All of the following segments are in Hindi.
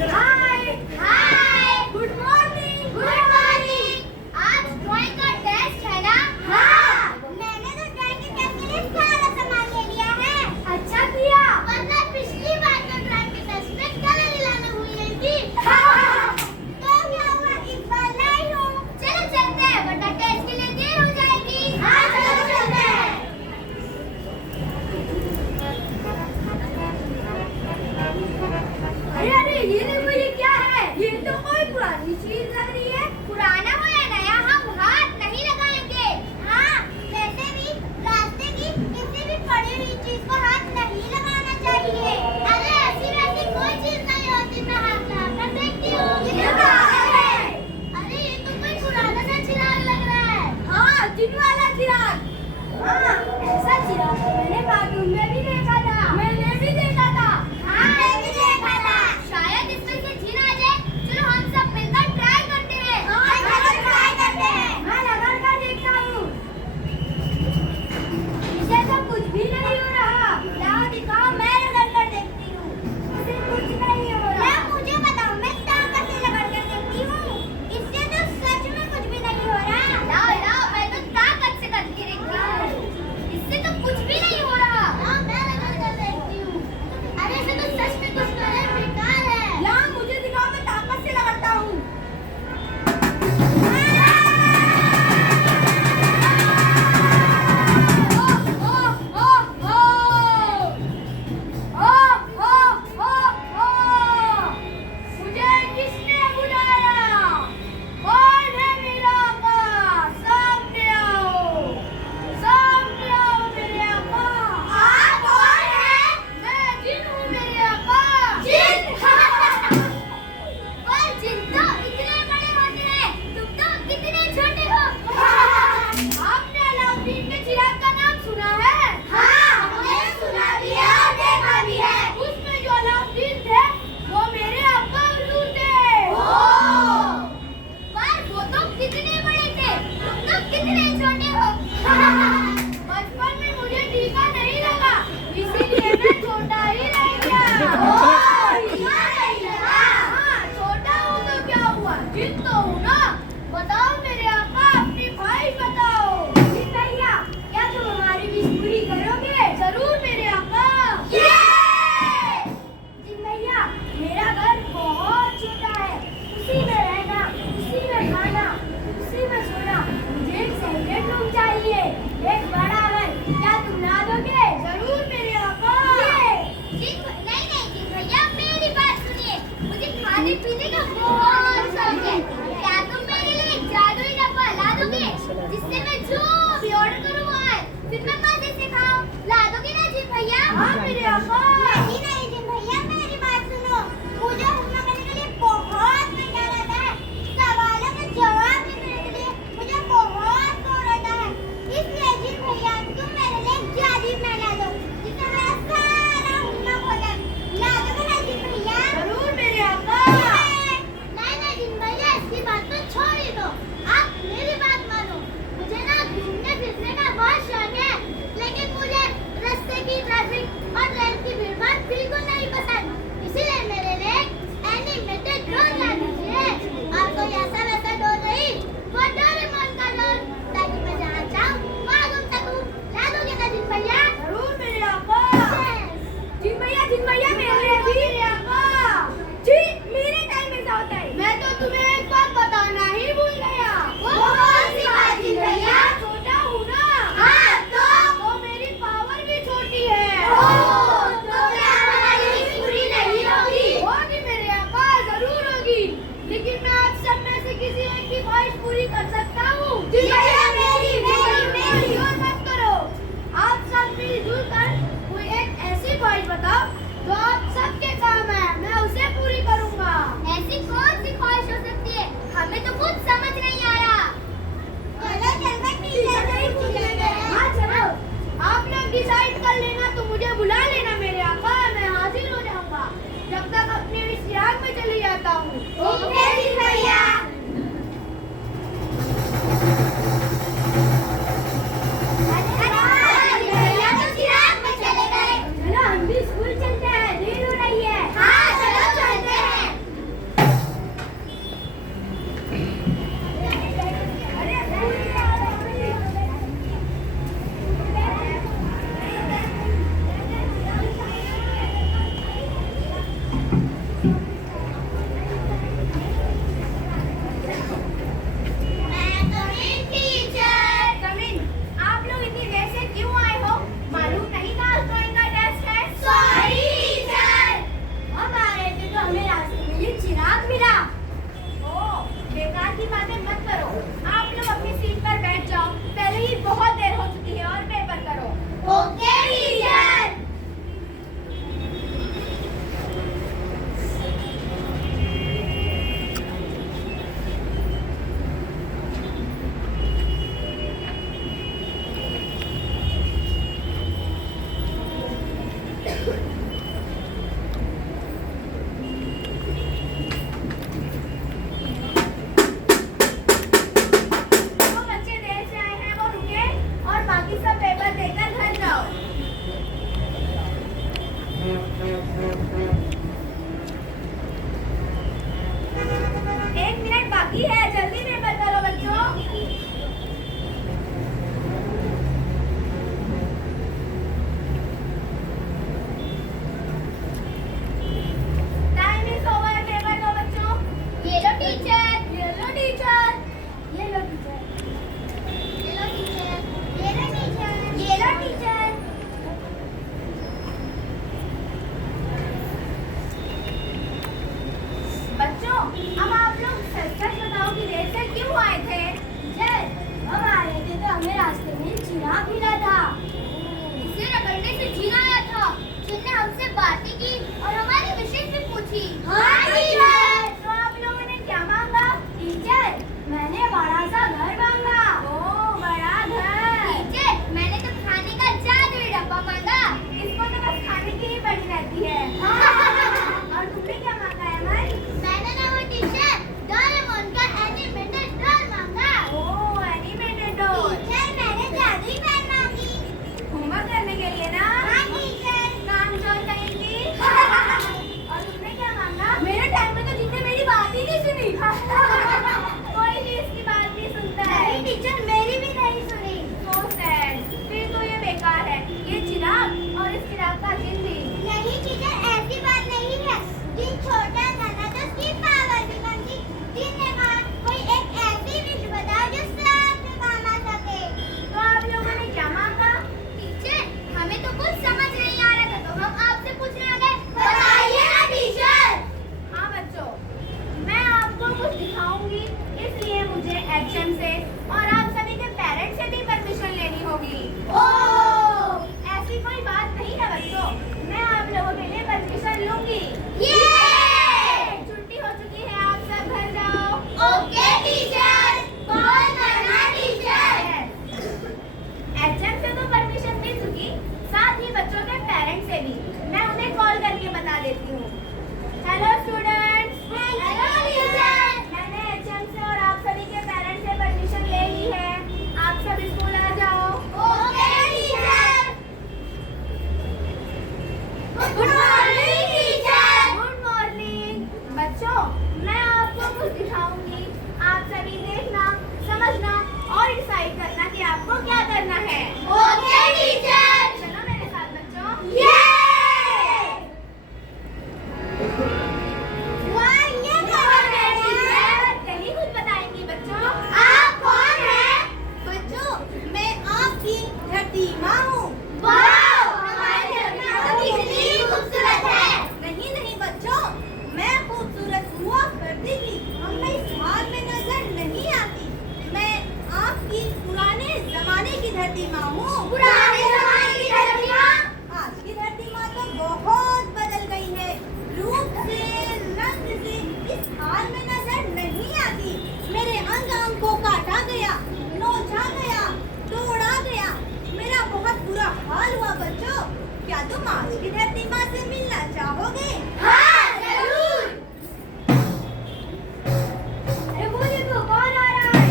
हाय hi good morning good morning. आज ड्राइंग का टेस्ट है ना? हाँ, मैंने तो ड्राइंग के टेस्ट के लिए सारा सामान ले लिया है। अच्छा किया, वरना पिछली बार तो ड्राइंग के टेस्ट में कलर लाना भूल गई थी। तो क्या हुआ, इस बार लाई हूँ। चलो चलते हैं, वरना टेस्ट के लिए देर हो जाएगी। हाँ चलो चलते हैं। अरे अरे ये देखो, ये की बातें मत करो। आप लोग अपनी सीट पर बैठ जाओ, पहले ही बहुत देर हो चुकी है और पेपर करो। Okay teacher. जो बच्चे देर से आए हैं वो रुके और बाकी सब पेपर देकर घर जाओ। एक मिनट बाकी है, जल्दी पेपर करो बच्चों। टाइम इज ओवर, पेपर दो बच्चों। ये लो टीचर। ये लो टीचर। ये लो टीचर। ये लो टीचर। ये लो टीचर। ये लो टीचर। बच्चों, अब आप लोग सच सच बताओ कि देर से क्यों आए थे? टीचर, हम आ रहे थे तो हमें रास्ते में चिराग मिला था। इसे रगड़ने से जीन आया था, जिसने हमसे बातें की और हमारी विशेष भी पूछी। हाँ टीचर। तो आप लोगों ने क्या मांगा? टीचर, मैंने बड़ा सा घर मांगा। ओह, बड़ा घर। टीचर, मैंने तो खाने का जादुई डब्बा मांगा। इसको तो बस खाने की ही पड़ी रहती है। और तुमने क्या मांगा है अमन? मैंने ना वो टीचर डोरेमोन का एनिमेटेड डॉल मांगा। ओह, एनिमेटेड डॉल। टीचर, मैंने जादुई पेन मांगी। होमवर्क करने के लिए ना? हाँ टीचर। काम चोर कहेंगी। और तुमने क्या मांगा? मेरे टाइम में तो जिसने मेरी बात ही नहीं सुनी। कोई भी इसकी बात नहीं सुनता है। नहीं टीचर, मेरी भी नहीं सुनी। So sad. फिर तो ये बेकार है, ये चिराग और इस चिराग का जिन भी। नहीं टीचर, ऐसी बात नहीं है। दिन छोटा था ना तो उसकी पावर भी कम थी। दिन ने कहा कोई एक ऐसी विश बताओ जो सबके काम आ सके। तो आप लोगों ने क्या मांगा? टीचर, हमें तो कुछ समझ नहीं आ रहा था तो हम आपसे पूछने आ गए। बताइए ना टीचर। हाँ बच्चों, मैं आपको कुछ दिखाऊंगी, इसलिए मुझे एचएम से और आप सभी के पेरेंट्स से भी परमिशन लेनी होगी। ओह, ऐसी कोई बात नहीं है बच्चों, मैं आप लोगों के लिए परमिशन लूंगी। ये। छुट्टी हो चुकी है, आप सब घर जाओ। Okay teacher. कॉल करना टीचर। एचएम से तो परमिशन मिल चुकी, साथ ही बच्चों के पेरेंट्स से भी। मैं उन्हें कॉल करके बता देती हूँ। Hello students. Hello teacher. मैंने एचएम से और आप सभी के पेरेंट्स से परमिशन ले ली है, आप सब स्कूल आ जाओ। Okay teacher. Good morning teacher. Good morning. बच्चों, मैं आपको कुछ दिखाऊंगी, आप सभी देखना, समझना और डिसाइड करना कि आपको क्या करना है। Okay teacher. चलो मेरे साथ बच्चों। वाह, ये कौन है टीचर? यही कुछ बताएंगी बच्चों। आप कौन हैं? बच्चों, मैं आपकी धरती माँ हूँ। वाह, हमारी धरती तो कितनी खूबसूरत है। नहीं नहीं बच्चों, मैं खूबसूरत हुआ करती थी, हमें इस हाल में नजर नहीं आती। मैं आपकी पुराने जमाने की धरती माँ हूँ। पुराने जमाने की धरती माँ? आज की धरती माँ तो बहुत बदल गई है, रूप से, रंग से इस हाल में नजर नहीं आती। मेरे अंग अंग को काटा गया, नोचा गया, तोड़ा गया, मेरा बहुत बुरा हाल हुआ बच्चों। क्या तुम आज की धरती माँ से मिलना चाहोगे? हाँ, जरूर। अरे वो देखो कौन आ रहा है?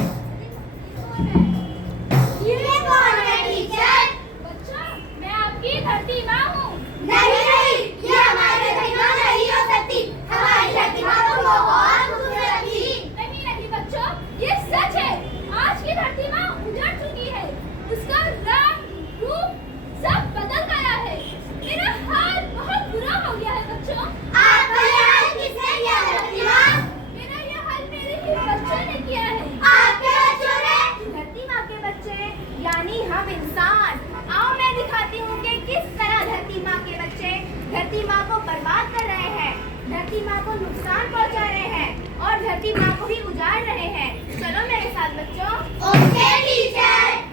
ये कौन है टीचर? बच्चों, मैं आपकी धरती माँ हूँ। नहीं नहीं, ये हमारी धरती माँ नहीं हो सकती। हमारी धरती माँ तो बहुत खूबसूरत थी। नहीं नहीं बच्चों, ये सच है। आज की धरती माँ उजड़ चुकी है, उसका रंग, रूप सब बदल गया है। मेरा हाल बहुत बुरा हो गया है बच्चों। आपका ये हाल किसने किया धरती माँ? मेरा ये हाल मेरे ही बच्चों ने किया है। आपके बच्चों ने? धरती माँ के बच्चे यानी हम इंसान। आओ मैं दिखाती हूँ कि किस तरह धरती माँ के बच्चे धरती माँ को बर्बाद कर रहे हैं, धरती माँ को नुकसान पहुँचा रहे हैं। और धरती माँ को भी उजाड़ रहे हैं। चलो मेरे साथ बच्चों। Okay teacher.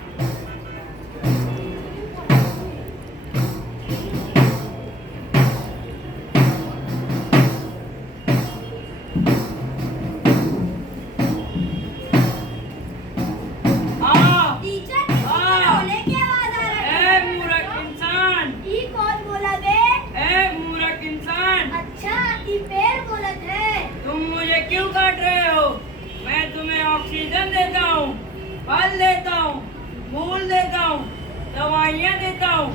टीचर रोने की आवाज आ रही है। मूर्ख इंसान, ई कौन बोला बे? मूर्ख इंसान, अच्छा ई पेड़ बोलत है। तुम मुझे क्यों काट रहे हो? मैं तुम्हें ऑक्सीजन देता हूँ, फल देता हूँ, फूल देता हूँ, दवाइयाँ देता हूँ,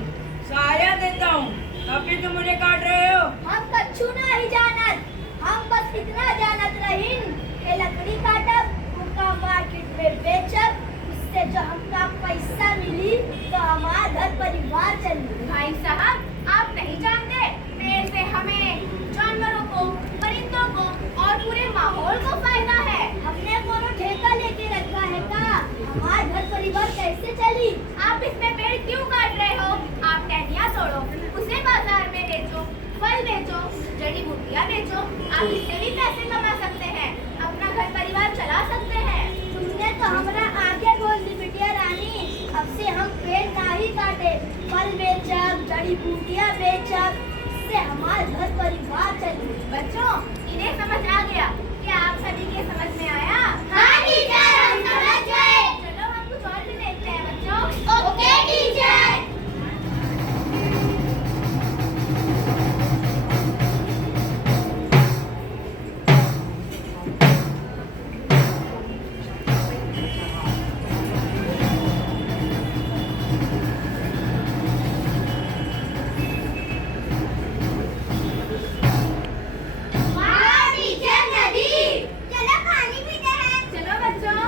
साया देता हूँ, तब भी तुम मुझे काट रहे हो? हम कछु नहीं जानत, हम बस इतना जानत रहीन के लकड़ी काटब, उनका मार्केट में बेचब, उससे जो हमका पैसा मिली तो हमारा घर परिवार चली। भाई साहब, आप नहीं जानते पेड़ से हमें, जानवरों को, परिंदों को और पूरे माहौल को फायदा है। हमने कोनो ठेका लेके रखा है का? हमारा घर परिवार कैसे चली? आप इसमें पेड़ क्यों काट रहे हो? आप टहनियाँ तोड़ो, उसे बाजार में बेचो, फल बेचो, जड़ी बूटियाँ बेचो, आप इससे भी पैसे कमा सकते हैं, अपना घर परिवार चला सकते हैं। तुमने तो हमारा आगे बोल दी बिटिया रानी, अब से हम पेड़ नहीं काटे, फल बेचब, जड़ी बूटियाँ बेचब, इससे हमारा घर परिवार चली। बच्चों, इन्हें समझ आ गया? क्या आप सभी के समझ में आया? हाँ टीचर, हम समझ गए। चलो हम कुछ और भी देखते हैं बच्चों। Okay teacher. वाह टीचर, नदी। चलो पानी पीते हैं। चलो बच्चों।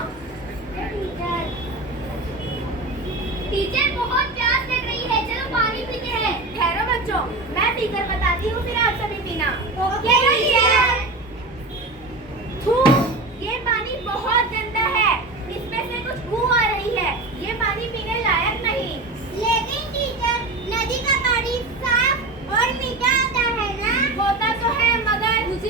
टीचर बहुत प्यास लग रही है, चलो पानी पीते हैं। ठहरो बच्चों, मैं पीकर बताती हूँ, फिर आप सभी पीना। Okay teacher. थू, ये पानी बहुत गंदा है, इसमें से कुछ बू आ रही है, ये पानी पीने लायक नहीं। लेकिन टीचर, नदी का पानी साफ और मीठा आता है ना? होता तो है, मगर मुझे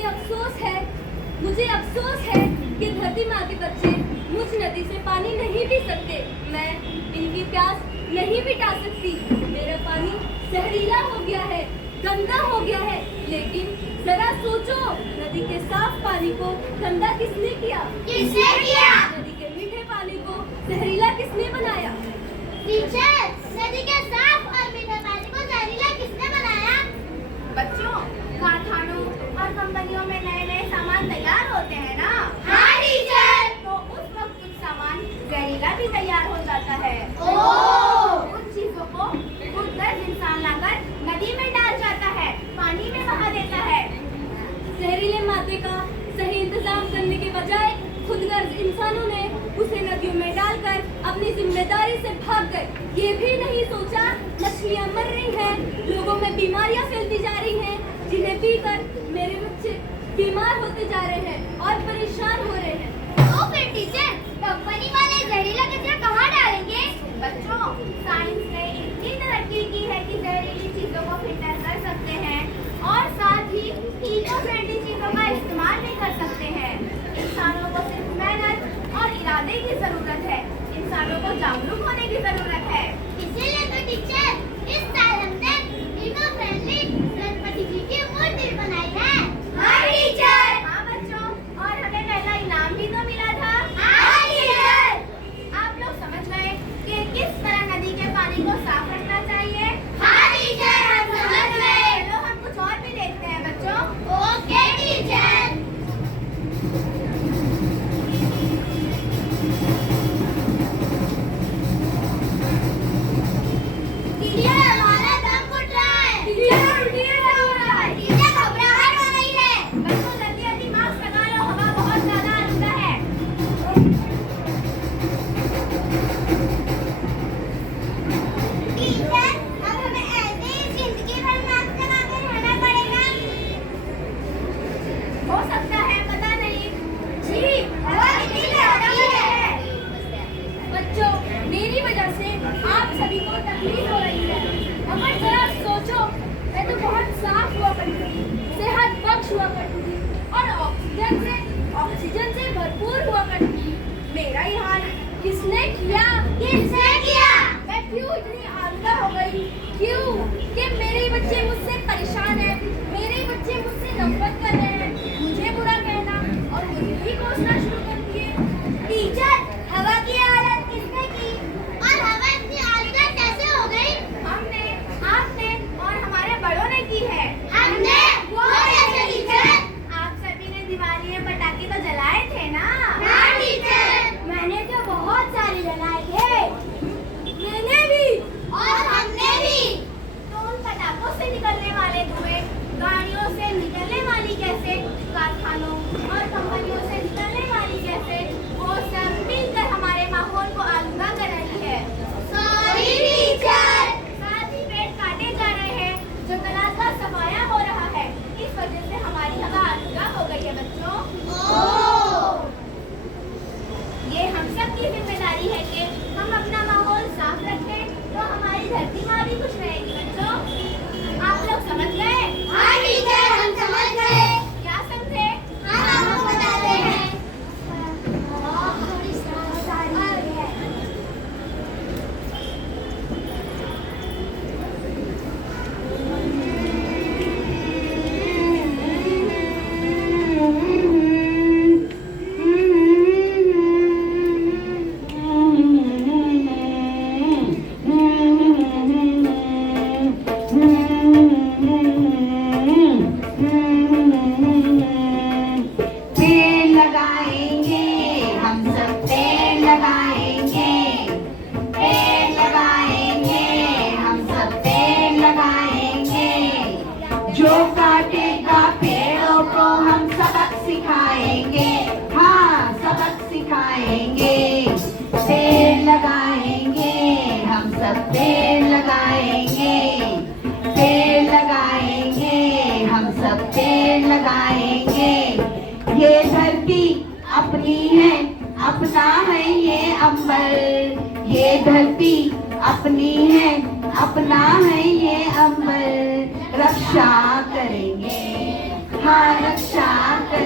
अफसोस है कि धरती माँ के बच्चे मुझ नदी से पानी नहीं पी सकते। मैं इनकी प्यास नहीं मिटा सकती। मेरा पानी जहरीला हो गया है, गंदा हो गया है। लेकिन जरा सोचो, नदी के साफ पानी को गंदा किसने किया? किसने किया? नदी के मीठे पानी को जहरीला किसने बनाया? टीचर, नदी के साफ और मीठे पानी को जहरीला किसने बनाया? बच्चों, कारखानों और कंपनियों में नए नए सामान तैयार होते हैं ना? हाँ टीचर। तो उस वक्त कुछ सामान जहरीला भी तैयार हो जाता है। ओह। उन चीजों को खुद गर्ज इंसान लाकर नदी में डाल जाता है, पानी में बहा देता है। जहरीले मादे का सही इंतजाम करने के बजाय खुदगर्ज इंसानों ने उसे नदियों में डालकर अपनी जिम्मेदारी से भाग गए। ये भी नहीं सोचा मछलियाँ मर रही हैं, लोगों में बीमारियाँ फैलती जा रही हैं, जिन्हें पीकर मेरे बच्चे बीमार होते जा रहे हैं और परेशान हो रहे हैं। तो फिर टीचर, कंपनी वाले जहरीला कचरा कहाँ डालेंगे? बच्चों, साइंस ने इतनी तरक्की की है कि जहरीली चीजों को फिल्टर कर सकते हैं और साथ ही इको फ्रेंडली चीजों का इस्तेमाल भी कर सकते हैं। इंसानों को सिर्फ मेहनत और इरादे की जरूरत है, इंसानों को जागरूक होने की जरूरत है। इसीलिए तो टीचर, इस साल हमने इको फ्रेंडली गणपति जी की मूर्ति बनाई है। हाँ टीचर। हाँ बच्चों, और हमें पहला इनाम भी तो मिला था। हाँ टीचर। आप लोग समझ गए कि किस तरह नदी के पानी को साफ रखना चाहिए? हाँ टीचर, हम समझ गए। चलो हम कुछ और भी देखते हैं बच्चों। Okay teacher. टीचर, हमारा दम घुट रहा है। टीचर, उल्टियाँ हो रहा है। टीचर, घबराहट हो रही है। बच्चों जल्दी जल्दी मास्क लगा लो, हवा बहुत ज्यादा आलूदा है। टीचर, अब हमें ऐसे ही जिंदगी भर मास्क लगा कर रहना पड़ेगा? हो सकता है, पता नहीं। जी, हवा कितनी गंदी है। बच्चों, मेरी वजह से आप सभी को तकलीफ हो रही है, मगर जरा सोचो, मैं तो बहुत साफ हुआ करती थी, सेहत बख्श हुआ करती थी और ऑक्सीजन से ऑक्सीजन से भरपूर हुआ करती, मेरा ही हाल किसने किया? मैं क्यों इतनी आलूदा हो गई? क्यों कि मेरे बच्चे मुझसे परेशान हैं, मेरे बच्चे मुझसे नफरत कर रहे हैं, मुझे बुरा कहना और मुझे ही कोसना शुरू कर दिए। टीचर, हवा की हालत किसने की? और हवा इतनी आलूदा कैसे हो गई? हमने, आपने और हमारे बड़ों ने की है। हमने? वो कैसे टीचर? आप सभी ने दिवाली में पटाखे तो जलाए थे ना? हाँ टीचर, मैंने तो बहुत सारे जलाए थे। मैंने भी। और हमने भी। तो उन पटाखों से निकलने वाले धुएं गाड़ियों से निकलने वाली गैसें, कारखानों और कंपनियों से निकलने वाली गैसें, वो सब मिलकर हमारे माहौल को आलूदा कर रही है। Sorry teacher. साथ ही पेड़ काटे जा रहे हैं, जंगलात का सफाया हो रहा है। इस वजह से हमारी हवा आलूदा हो गई है बच्चों। ओह, ये हम सब की जिम्मेदारी है कि हम अपना माहौल साफ रखें, तो हमारी धरती माँ भी खुश रहेगी बच्चों। आप लोग समझ गए? हाँ टीचर, हम समझ गए। क्या समझे? हम आपको बताते हैं। थोड़ी सारी है। पेड़ लगाएंगे, हम सब पेड़ लगाएंगे, पेड़ लगाएंगे, हम सब पेड़ लगाएंगे। जो काटेगा पेड़ों को हम सबक सिखाएंगे, हाँ सबक सिखाएंगे। पेड़ लगाएंगे, हम सब पेड़ लगाएंगे, पेड़ लगाएंगे, हम सब पेड़ लगाएंगे। ये धरती अपनी है, अपना है ये अंबर। ये धरती अपनी है, अपना है ये अंबर। रक्षा करेंगे, हाँ रक्षा करेंगे।